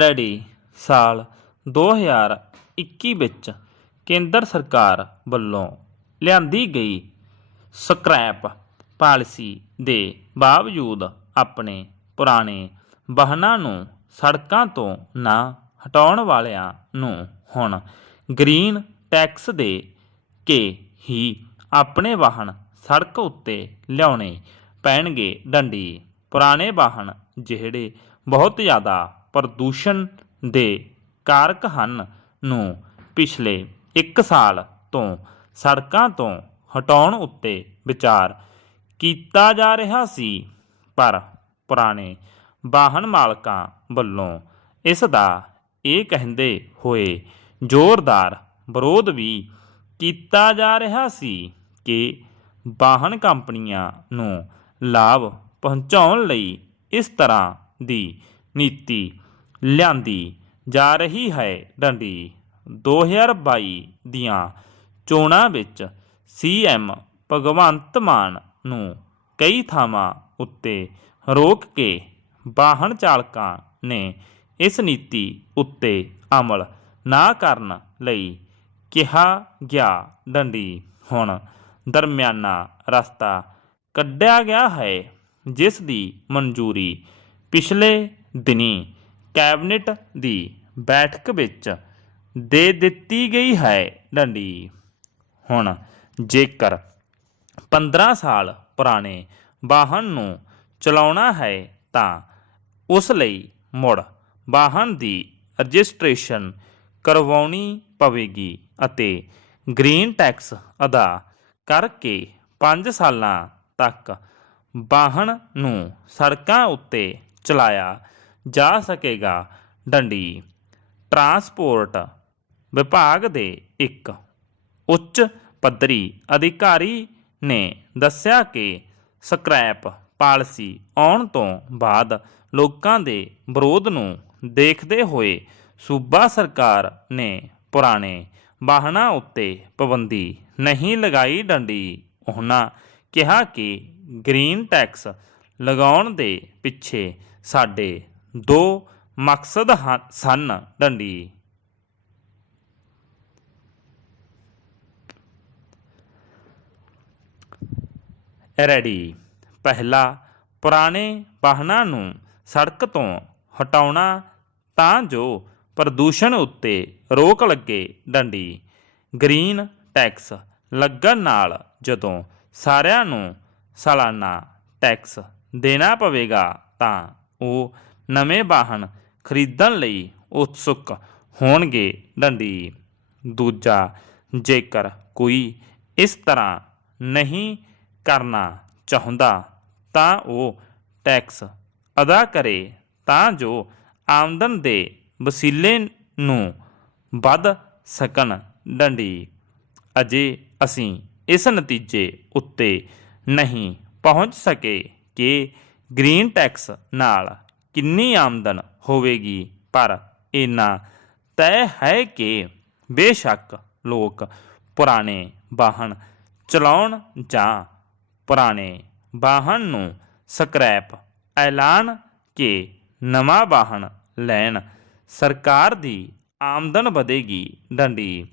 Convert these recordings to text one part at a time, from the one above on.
Ready. ਸਾਲ 2021 ਵਿੱਚ ਕੇਂਦਰ ਸਰਕਾਰ ਵੱਲੋਂ ਲਿਆਂਦੀ ਗਈ ਸਕ੍ਰੈਪ ਪਾਲਿਸੀ ਦੇ ਬਾਵਜੂਦ ਆਪਣੇ ਪੁਰਾਣੇ ਵਾਹਨਾਂ ਨੂੰ ਸੜਕਾਂ ਤੋਂ ਨਾ ਹਟਾਉਣ ਵਾਲਿਆਂ ਨੂੰ ਹੁਣ ਗ੍ਰੀਨ ਟੈਕਸ ਦੇ ਕੇ ਹੀ ਆਪਣੇ ਵਾਹਨ ਸੜਕ ਉੱਤੇ ਲਿਆਉਣੇ ਪੈਣਗੇ ਡੰਡੀ। ਪੁਰਾਣੇ ਵਾਹਨ ਜਿਹੜੇ ਬਹੁਤ ਜ਼ਿਆਦਾ ਪ੍ਰਦੂਸ਼ਣ ਦੇ ਕਾਰਕ ਹਨ ਨੂੰ ਪਿਛਲੇ 1 ਸਾਲ ਤੋਂ ਸੜਕਾਂ ਤੋਂ ਹਟਾਉਣ ਉੱਤੇ ਵਿਚਾਰ ਕੀਤਾ ਜਾ ਰਿਹਾ ਸੀ, ਪਰ ਪੁਰਾਣੇ ਵਾਹਨ ਮਾਲਕਾਂ ਵੱਲੋਂ ਇਸ ਦਾ ਇਹ ਕਹਿੰਦੇ ਹੋਏ ਜ਼ੋਰਦਾਰ ਵਿਰੋਧ ਵੀ ਕੀਤਾ ਜਾ ਰਿਹਾ ਸੀ ਕਿ ਵਾਹਨ ਕੰਪਨੀਆਂ ਨੂੰ ਲਾਭ ਪਹੁੰਚਾਉਣ ਲਈ ਇਸ ਤਰ੍ਹਾਂ ਦੀ ਨੀਤੀ ਲਿਆਂਦੀ ਜਾ ਰਹੀ ਹੈ ਡੰਡੀ। 2022 ਦੀਆਂ ਚੋਣਾਂ ਵਿੱਚ ਸੀਐਮ ਭਗਵੰਤ ਮਾਨ ਨੂੰ ਕਈ ਥਾਵਾਂ ਉੱਤੇ ਰੋਕ ਕੇ ਵਾਹਨ ਚਾਲਕਾਂ ਨੇ ਇਸ ਨੀਤੀ ਉੱਤੇ ਅਮਲ ਨਾ ਕਰਨ ਲਈ ਕਿਹਾ ਗਿਆ। ਡੰਡੀ ਹੁਣ ਦਰਮਿਆਨਾ ਰਸਤਾ ਕੱਢਿਆ ਗਿਆ ਹੈ, ਜਿਸ ਦੀ ਮਨਜ਼ੂਰੀ ਪਿਛਲੇ ਦਿਨੀ ਕੈਬਨਿਟ ਦੀ ਬੈਠਕ ਵਿੱਚ ਦੇ ਦਿੱਤੀ ਗਈ ਹੈ ਡੰਡੀ। ਹੁਣ ਜੇਕਰ 15 ਸਾਲ ਪੁਰਾਣੇ ਵਾਹਨ ਨੂੰ ਚਲਾਉਣਾ ਹੈ ਤਾਂ ਉਸ ਲਈ ਮੁੜ ਵਾਹਨ ਦੀ ਰਜਿਸਟ੍ਰੇਸ਼ਨ ਕਰਵਾਉਣੀ ਪਵੇਗੀ ਅਤੇ ਗ੍ਰੀਨ ਟੈਕਸ ਅਦਾ ਕਰਕੇ 5 ਸਾਲਾਂ ਤੱਕ ਵਾਹਨ ਨੂੰ ਸੜਕਾਂ ਉੱਤੇ ਚਲਾਇਆ ਜਾ ਸਕੇਗਾ। ਡੰਡੀ, ਟਰਾਂਸਪੋਰਟ ਵਿਭਾਗ ਦੇ ਇੱਕ ਉੱਚ ਪੱਧਰੀ ਅਧਿਕਾਰੀ ਨੇ ਦੱਸਿਆ ਕਿ ਸਕ੍ਰੈਪ ਪਾਲਿਸੀ ਆਉਣ ਤੋਂ ਬਾਅਦ ਲੋਕਾਂ ਦੇ ਵਿਰੋਧ ਨੂੰ ਦੇਖਦੇ ਹੋਏ ਸੂਬਾ ਸਰਕਾਰ ਨੇ ਪੁਰਾਣੇ ਵਾਹਨਾਂ ਉੱਤੇ ਪਾਬੰਦੀ ਨਹੀਂ ਲਗਾਈ। ਡੰਡੀ, ਉਹਨਾਂ ਕਿਹਾ ਕਿ ਗ੍ਰੀਨ ਟੈਕਸ ਲਗਾਉਣ ਦੇ ਪਿੱਛੇ ਸਾਡੇ ਦੋ ਮਕਸਦ ਹਨ- ਸਨ। ਡੰਡੀ। ਰੈਡੀ। ਪਹਿਲਾ ਪੁਰਾਣੇ ਵਾਹਨਾਂ ਨੂੰ ਸੜਕ ਤੋਂ ਹਟਾਉਣਾ ਤਾਂ ਜੋ ਪ੍ਰਦੂਸ਼ਣ ਉੱਤੇ ਰੋਕ ਲੱਗੇ। ਡੰਡੀ। ਗ੍ਰੀਨ ਟੈਕਸ ਲੱਗਣ ਨਾਲ ਜਦੋਂ ਸਾਰਿਆਂ ਨੂੰ ਸਾਲਾਨਾ ਟੈਕਸ ਦੇਣਾ ਪਵੇਗਾ ਤਾਂ ਉਹ ਨਵੇਂ ਵਾਹਨ ਖਰੀਦਣ ਲਈ ਉਤਸੁਕ ਹੋਣਗੇ ਡੰਡੀ। ਦੂਜਾ, ਜੇਕਰ ਕੋਈ ਇਸ ਤਰ੍ਹਾਂ ਨਹੀਂ ਕਰਨਾ ਚਾਹੁੰਦਾ, ਤਾਂ ਉਹ ਟੈਕਸ ਅਦਾ ਕਰੇ ਤਾਂ ਜੋ ਆਮਦਨ ਦੇ ਵਸੀਲੇ ਨੂੰ ਵੱਧ ਸਕਣ ਡੰਡੀ। ਅਜੇ ਅਸੀਂ ਇਸ ਨਤੀਜੇ ਉੱਤੇ ਨਹੀਂ ਪਹੁੰਚ ਸਕੇ ਕਿ ਗ੍ਰੀਨ ਟੈਕਸ ਨਾਲ ਕਿੰਨੀ ਆਮਦਨ ਹੋਵੇਗੀ? ਪਰ ਇੰਨਾ ਤੈਅ ਹੈ ਕਿ ਬੇਸ਼ੱਕ ਲੋਕ ਪੁਰਾਣੇ ਵਾਹਨ ਚਲਾਉਣ ਜਾਂ ਪੁਰਾਣੇ ਵਾਹਨ ਨੂੰ ਸਕ੍ਰੈਪ ਐਲਾਨ ਕੇ ਨਵਾਂ ਵਾਹਨ ਲੈਣ ਸਰਕਾਰ ਦੀ ਆਮਦਨ ਵਧੇਗੀ। ਡੰਡੀ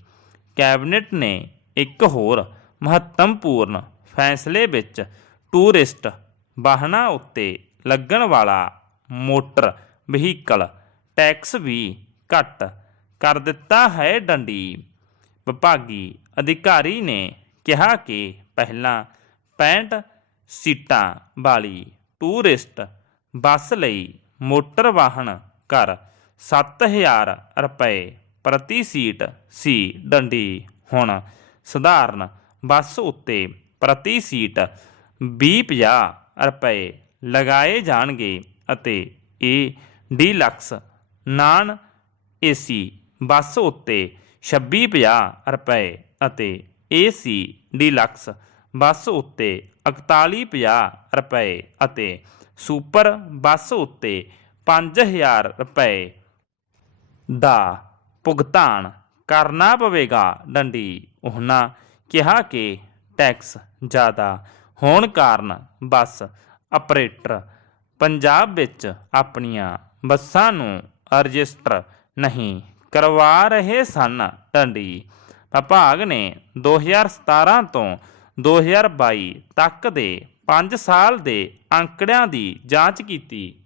ਕੈਬਨਿਟ ਨੇ ਇੱਕ ਹੋਰ ਮਹੱਤਵਪੂਰਨ ਫੈਸਲੇ ਵਿੱਚ ਟੂਰਿਸਟ ਵਾਹਨਾਂ ਉੱਤੇ ਲੱਗਣ ਵਾਲਾ ਮੋਟਰ, ਵਹੀਕਲ। ਟੈਕਸ ਵੀ ਘੱਟ ਕਰ ਦਿੱਤਾ ਹੈ ਡੰਡੀ। ਵਿਭਾਗੀ ਅਧਿਕਾਰੀ ਨੇ ਕਿਹਾ ਕਿ ਪਹਿਲਾਂ 65 ਸੀਟਾਂ ਵਾਲੀ ਟੂਰਿਸਟ ਬੱਸ ਲਈ ਮੋਟਰ ਵਾਹਨ ਕਰ 7000 ਰੁਪਏ ਪ੍ਰਤੀ ਸੀਟ ਸੀ ਡੰਡੀ। ਹੁਣ ਸਧਾਰਨ ਬੱਸ ਉੱਤੇ ਪ੍ਰਤੀ ਸੀਟ 20-50 ਰੁਪਏ ਲਗਾਏ ਜਾਣਗੇ। ਅਤੇ ਇਹ ਡੀਲਕਸ ਨਾਨ ਏਸੀ ਬੱਸ ਉੱਤੇ 26-50 ਰੁਪਏ ਅਤੇ ਏਸੀ ਡੀਲਕਸ ਬੱਸ ਉੱਤੇ 4150 ਰੁਪਏ ਅਤੇ ਸੁਪਰ ਬੱਸ ਉੱਤੇ 5000 ਰੁਪਏ ਦਾ ਭੁਗਤਾਨ ਕਰਨਾ ਪਵੇਗਾ। ਡੰਡੀ ਉਹਨਾਂ ਕਿਹਾ ਕਿ ਟੈਕਸ ਜ਼ਿਆਦਾ ਹੋਣ ਕਾਰਨ ਬੱਸ ਆਪਰੇਟਰ ਪੰਜਾਬ ਵਿੱਚ ਆਪਣੀਆਂ ਬੱਸਾਂ ਨੂੰ ਰਜਿਸਟਰ ਨਹੀਂ ਕਰਵਾ ਰਹੇ ਸਨ। ਟੰਡੀ ਵਿਭਾਗ ਨੇ 2017 ਤੋਂ 2022 ਤੱਕ ਦੇ 5 ਸਾਲ ਦੇ ਅੰਕੜਿਆਂ ਦੀ ਜਾਂਚ ਕੀਤੀ।